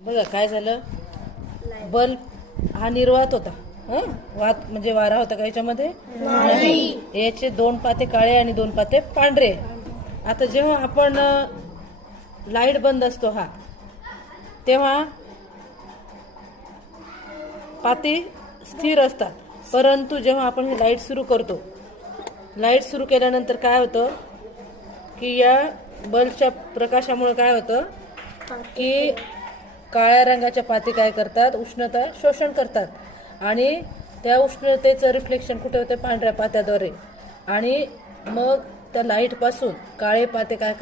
बघा काय झालं, बल्ब हा निर्वात होता. वात म्हणजे वारा होता का याच्यामध्ये? याचे दोन पाते काळे आणि दोन पाते पांढरे. आता जेव्हा आपण लाईट बंद असतो हा, तेव्हा पाते स्थिर असतात. परंतु जेव्हा आपण ही लाईट सुरू करतो, लाईट सुरू केल्यानंतर काय होतं की या बल्बच्या प्रकाशामुळे काय होतं की काळ्या रंगाच्या पाती काय करतात, उष्णता शोषण करतात आणि त्या उष्णतेचं रिफ्लेक्शन कुठे होते? पांढऱ्या पात्याद्वारे. आणि मग त्या लाईट पासून काळे पाते काय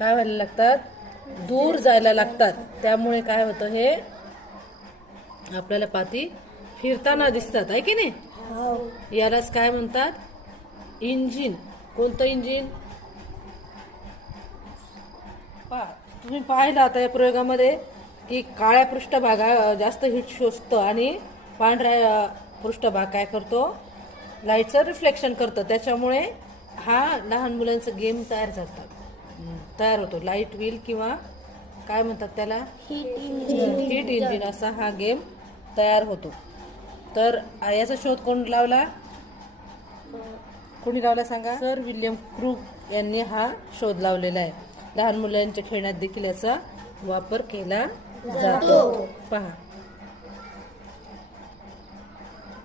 व्हायला लागतात? दूर जायला लागतात. त्यामुळे काय होतं, हे आपल्याला पाती फिरताना दिसतात, आहे की नाही? यालाच काय म्हणतात? इंजिन. कोणतं इंजिन? तुम्ही पाहिलं आता या प्रयोगामध्ये की काळ्या पृष्ठभागा जास्त हीट शोषतो आणि पांढऱ्या पृष्ठभाग काय करतो? लाईटचं रिफ्लेक्शन करतं. त्याच्यामुळे हा लहान मुलांचं गेम तयार होतो. लाईट व्हील किंवा काय म्हणतात त्याला? हीट इंजिन असा हा गेम तयार होतो. तर याचा शोध कोण लावला? कोणी लावला सांगा? सर विल्यम क्रूग यांनी हा शोध लावलेला आहे. लहान मुलांच्या खेळण्यात देखील याचा वापर केला जातो. पहा.